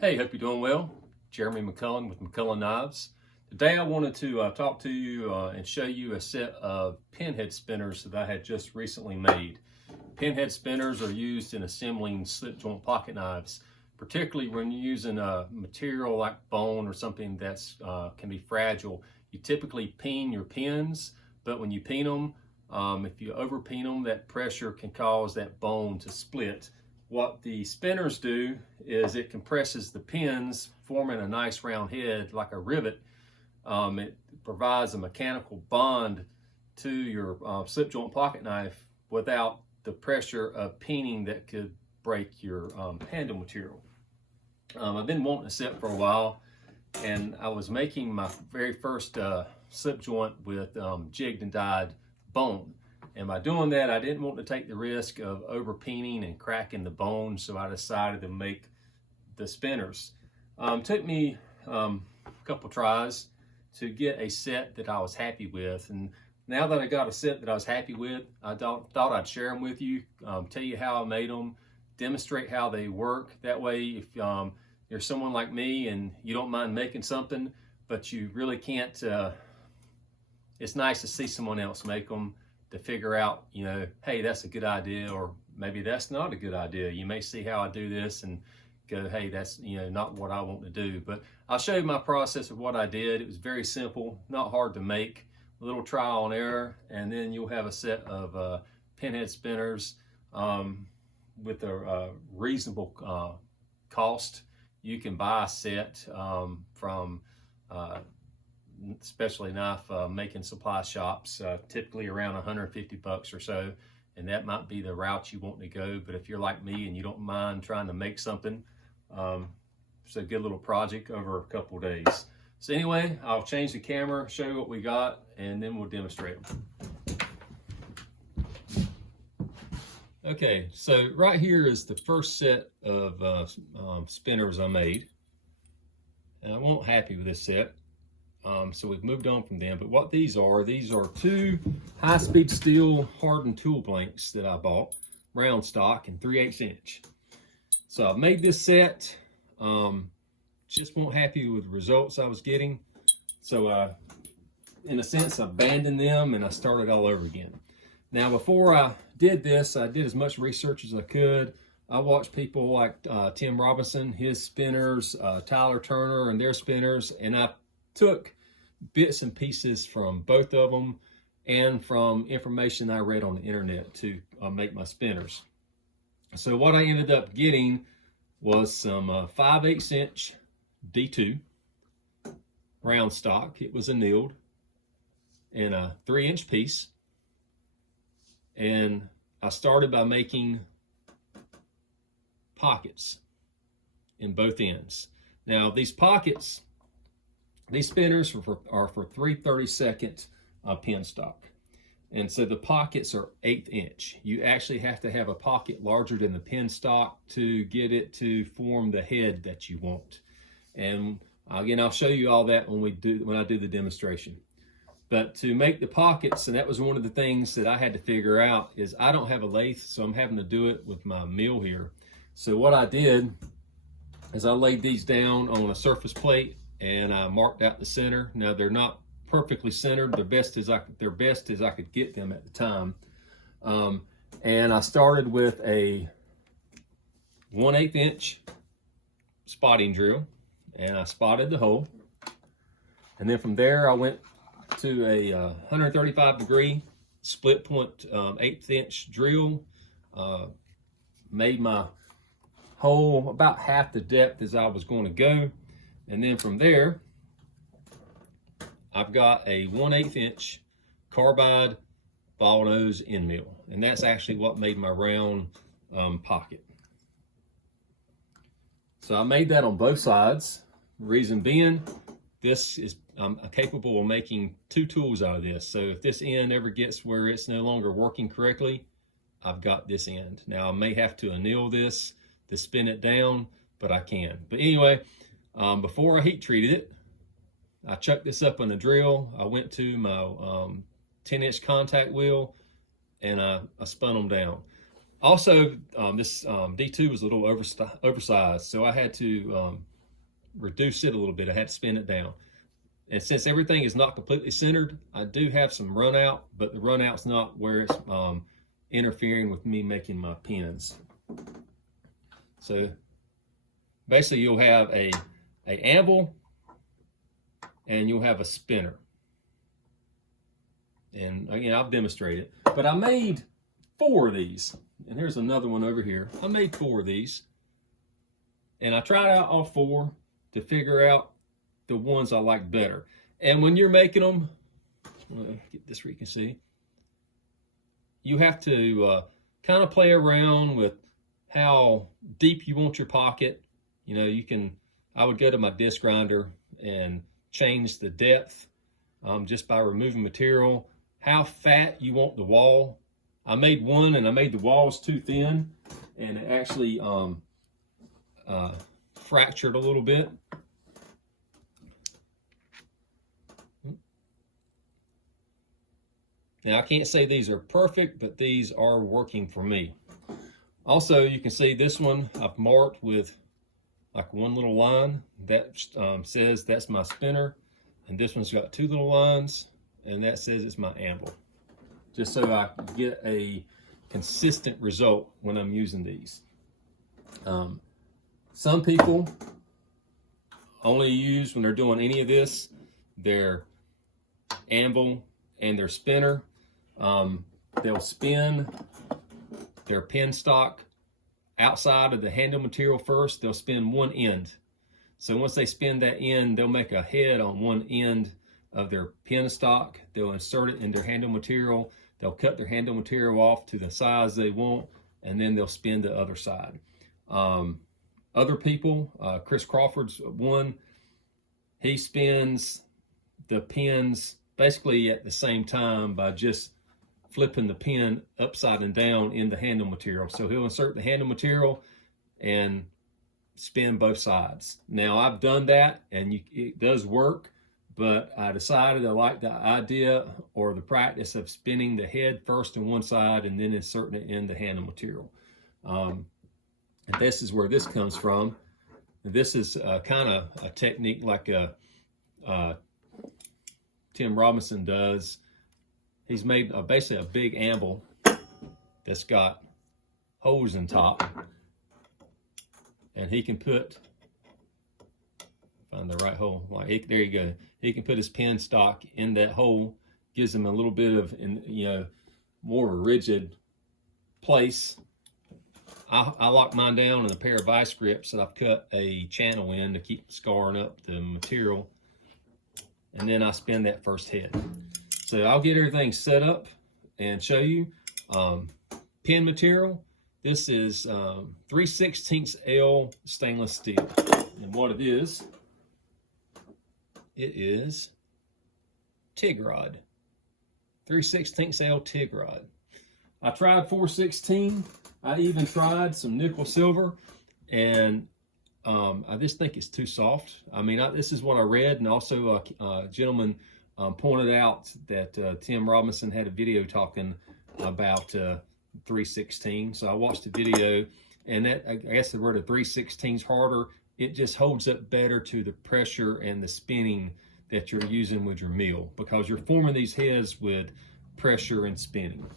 Hey, hope you're doing well. Jeremy McCullen with McCullen Knives. Today I wanted to talk to you and show you a set of pinhead spinners that I had just recently made. Pinhead spinners are used in assembling slip joint pocket knives, particularly when you're using a material like bone or something that's can be fragile. You typically peen your pins, but when you peen them, if you over peen them, that pressure can cause that bone to split. What the spinners do is it compresses the pins, forming a nice round head like a rivet. It provides a mechanical bond to your slip joint pocket knife without the pressure of peening that could break your handle material. I've been wanting a set for a while, and I was making my very first slip joint with jigged and dyed bone. And by doing that, I didn't want to take the risk of over peening and cracking the bone, so I decided to make the spinners. Took me a couple tries to get a set that I was happy with, and now that I got a set that I was happy with, I thought I'd share them with you, tell you how I made them, demonstrate how they work. That way, if you're someone like me and you don't mind making something, but you really can't, it's nice to see someone else make them, to figure out, hey, that's a good idea, or maybe that's not a good idea. You may see how I do this and go, hey, that's not what I want to do. But I'll show you my process of what I did. It was very simple, not hard to make, a little trial and error, and then you'll have a set of pinhead spinners with a reasonable cost. You can buy a set from especially knife making supply shops, typically around 150 bucks or so, and that might be the route you want to go. But if you're like me and you don't mind trying to make something, it's a good little project over a couple of days. So anyway, I'll change the camera, show you what we got, and then we'll demonstrate them. Okay, so right here is the first set of spinners I made, and I wasn't happy with this set. So we've moved on from them, but what these are two high-speed steel hardened tool blanks that I bought, round stock and 3/8 inch. So I've made this set, just weren't happy with the results I was getting. So in a sense, I abandoned them and I started all over again. Now, before I did this, I did as much research as I could. I watched people like Tim Robinson, his spinners, Tyler Turner and their spinners, and I took bits and pieces from both of them and from information I read on the internet to make my spinners. So what I ended up getting was some 5/8 inch D2 round stock. It was annealed in a 3-inch piece, and I started by making pockets in both ends. Now these pockets, these spinners are for 3/32 pin stock. And so the pockets are 1/8 inch. You actually have to have a pocket larger than the pin stock to get it to form the head that you want. And again, I'll show you all that when I do the demonstration. But to make the pockets, and that was one of the things that I had to figure out, is I don't have a lathe, so I'm having to do it with my mill here. So what I did is I laid these down on a surface plate, and I marked out the center. Now they're not perfectly centered. They're best as I could get them at the time. And I started with a 1/8 inch spotting drill, and I spotted the hole. And then from there, I went to a 135 degree split point 1/8 inch drill. Made my hole about half the depth as I was going to go. And then from there, I've got a 1/8 inch carbide ball nose end mill. And that's actually what made my round pocket. So I made that on both sides. Reason being, I'm capable of making 2 tools out of this. So if this end ever gets where it's no longer working correctly, I've got this end. Now I may have to anneal this to spin it down, but I can. But anyway, before I heat treated it, I chucked this up on a drill. I went to my 10-inch contact wheel, and I spun them down. Also, this D2 was a little oversized, so I had to reduce it a little bit. I had to spin it down. And since everything is not completely centered, I do have some run out, but the run out's not where it's interfering with me making my pins. So basically you'll have a anvil and you'll have a spinner. And again, I've demonstrated, but I made 4 of these. And here's another one over here. I made 4 of these. And I tried out all 4 to figure out the ones I like better. And when you're making them, get this where you can see, you have to kind of play around with how deep you want your pocket. You know, I would go to my disc grinder and change the depth just by removing material, how fat you want the wall. I made one and I made the walls too thin, and it actually fractured a little bit. Now, I can't say these are perfect, but these are working for me. Also, you can see this one I've marked with like one little line that says that's my spinner, and this one's got 2 little lines, and that says it's my anvil, just so I can get a consistent result when I'm using these. Some people only use, when they're doing any of this, their anvil and their spinner. They'll spin their pin stock outside of the handle material first. They'll spin one end. So once they spin that end, they'll make a head on one end of their pin stock. They'll insert it in their handle material. They'll cut their handle material off to the size they want, and then they'll spin the other side. Other people, Chris Crawford's one, he spins the pins basically at the same time by just flipping the pin upside and down in the handle material. So he'll insert the handle material and spin both sides. Now, I've done that, and it does work, but I decided I like the idea or the practice of spinning the head first on one side and then inserting it in the handle material. And this is where this comes from. This is kind of a technique like Tim Robinson does. He's made basically a big anvil that's got holes in top, and he can put, find the right hole, there you go. He can put his pin stock in that hole, gives him a little bit of, more of a rigid place. I lock mine down in a pair of vice grips that I've cut a channel in to keep scarring up the material, and then I spin that first head. So I'll get everything set up and show you. Pin material, this is 3/16 L stainless steel. And what it is TIG rod. 3/16 L TIG rod. I tried 4/16. I even tried some nickel silver, and I just think it's too soft. I mean, this is what I read, and also a gentleman pointed out that Tim Robinson had a video talking about 3/16. So I watched the video, and that, I guess the word of 3/16 is harder. It just holds up better to the pressure and the spinning that you're using with your mill, because you're forming these heads with pressure and spinning.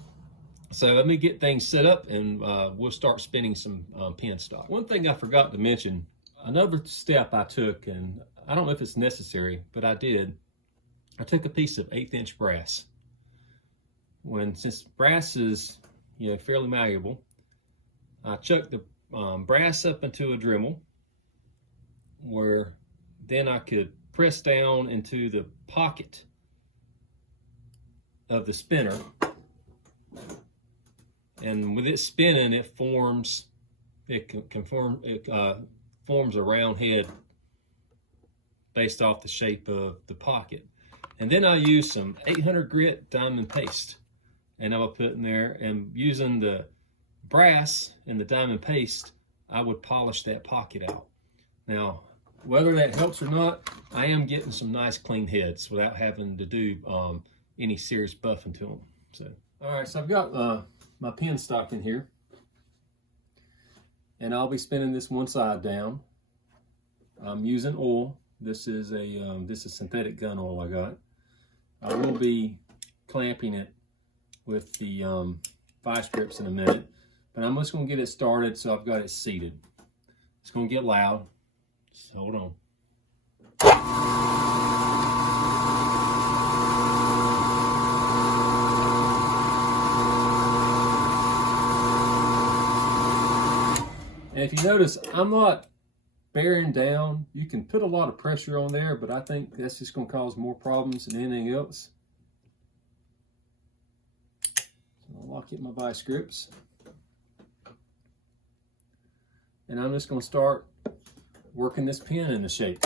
So let me get things set up, and we'll start spinning some pin stock. One thing I forgot to mention, another step I took, and I don't know if it's necessary, but I did. I took a piece of 1/8" brass. Since brass is fairly malleable, I chucked the brass up into a Dremel, where then I could press down into the pocket of the spinner, and with it spinning, it forms forms a round head based off the shape of the pocket. And then I use some 800 grit diamond paste, and I will put in there, and using the brass and the diamond paste, I would polish that pocket out. Now, whether that helps or not, I am getting some nice clean heads without having to do any serious buffing to them. So, all right, so I've got my pin stock in here, and I'll be spinning this one side down. I'm using oil. This is synthetic gun oil I got. I will be clamping it with the vice grips in a minute, but I'm just going to get it started so I've got it seated. It's going to get loud. Just hold on. And if you notice, I'm not bearing down. You can put a lot of pressure on there, but I think that's just going to cause more problems than anything else. So I'll lock in my vice grips. And I'm just going to start working this pin into shape.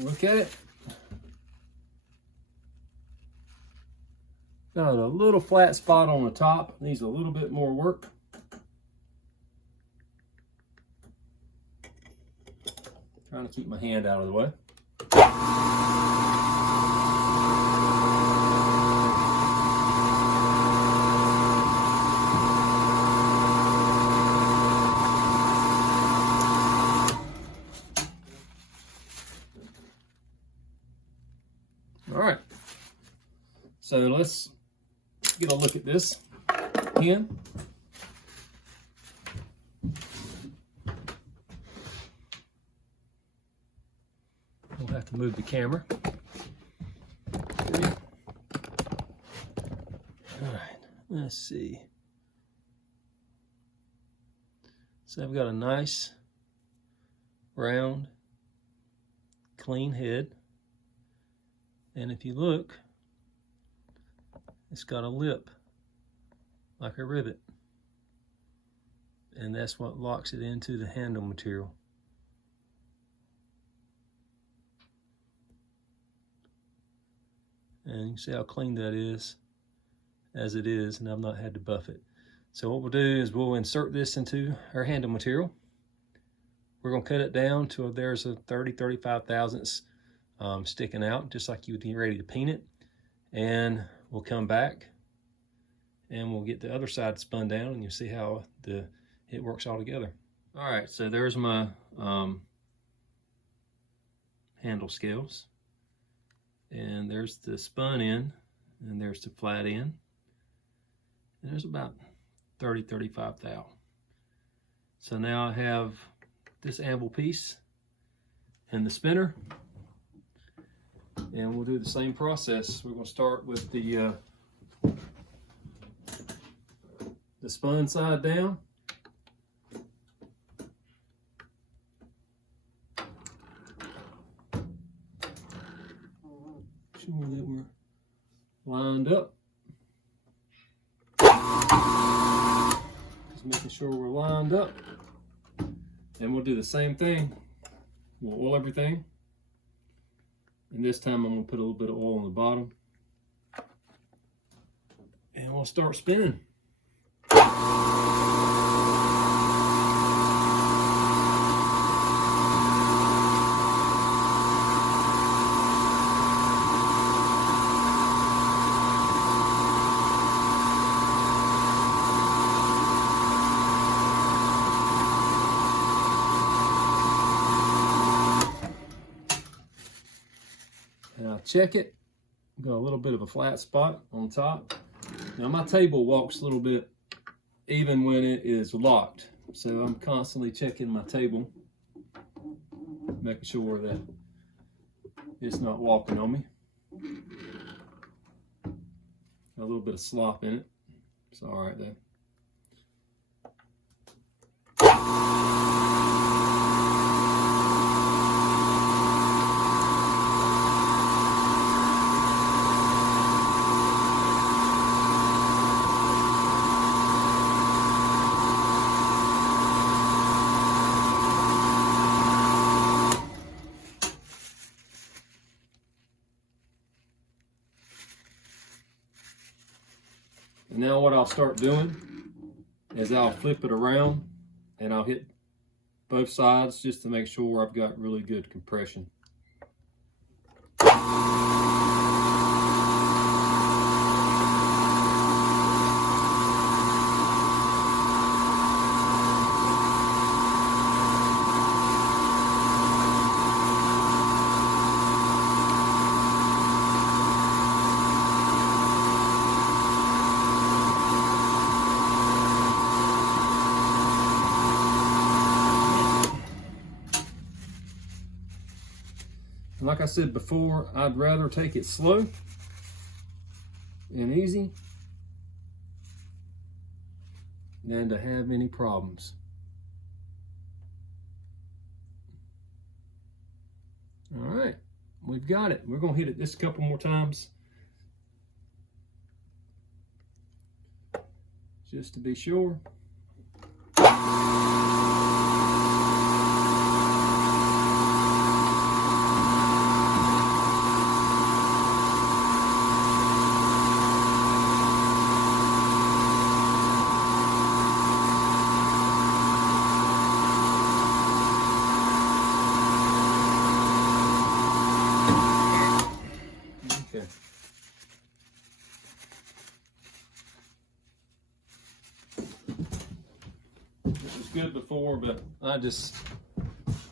Look at it. Got a little flat spot on the top. Needs a little bit more work. Trying to keep my hand out of the way. All right, so let's get a look at this pin. We'll have to move the camera. Okay. All right, let's see. So I've got a nice, round, clean head. And if you look, it's got a lip, like a rivet. And that's what locks it into the handle material. And you can see how clean that is, as it is, and I've not had to buff it. So what we'll do is we'll insert this into our handle material. We're gonna cut it down till there's a 35 thousandths sticking out, just like you would be ready to paint it. And we'll come back and we'll get the other side spun down, and you'll see how it works all together. All right, so there's my handle scales, and there's the spun end, and there's the flat end, and there's about 35 thou. So now I have this anvil piece and the spinner. And we'll do the same process. We're going to start with the spun side down. Sure that we're lined up. Just making sure we're lined up. And we'll do the same thing. We'll oil everything. And this time I'm going to put a little bit of oil on the bottom. And we'll start spinning. And I'll check it. Got a little bit of a flat spot on top. Now my table walks a little bit even when it is locked. So I'm constantly checking my table, making sure that it's not walking on me. Got a little bit of slop in it. It's all right though. Now what I'll start doing is I'll flip it around and I'll hit both sides just to make sure I've got really good compression. Like I said before, I'd rather take it slow and easy than to have any problems. All right, we've got it. We're gonna hit it just a couple more times just to be sure. Okay. It was good before, but I just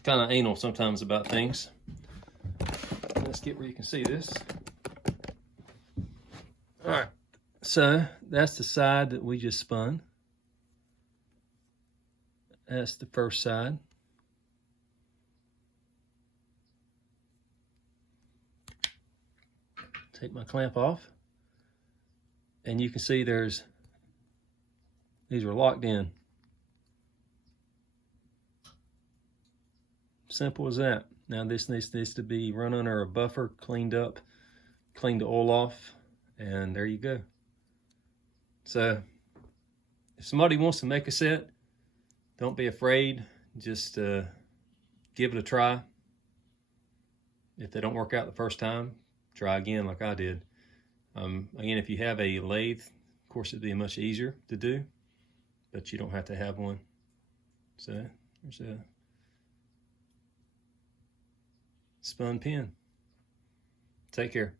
kind of anal sometimes about things. Let's get where you can see this. All right, so that's the side that we just spun. That's the first side. Take my clamp off, and you can see these are locked in. Simple as that. Now this needs to be run under a buffer, cleaned up, clean the oil off, and there you go. So if somebody wants to make a set, don't be afraid. Just give it a try. If they don't work out the first time, try again like I did. Again, if you have a lathe, of course it'd be much easier to do, but you don't have to have one. So there's a spun pin. Take care.